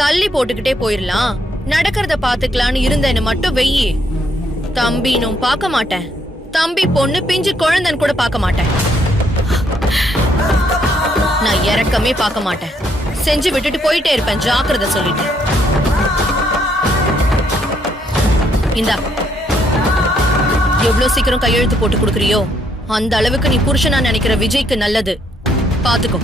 தள்ளி போட்டுக்கிட்டே போயிரலாம், நடக்கிறத பாத்துக்கலான்னு இருந்தேன்னு மட்டும் வெயி. தம்பினும் பார்க்க மாட்டேன், தம்பி பொண்ணு பிஞ்சு குழந்தைன்னு கூட பார்க்க மாட்டேன். நான் இறக்கமே பார்க்க மாட்டேன், செஞ்சு விட்டுட்டு போயிட்டே இருப்பேன். ஜாக்கிரதை சொல்லிட்டேன். இந்தா, எவ்வளவு சீக்கிரம் கையெழுத்து போட்டு கொடுக்கறியோ அந்த அளவுக்கு நீ புருஷனா நினைக்கிற விஜய்க்கு நல்லது. பாத்துக்கோ.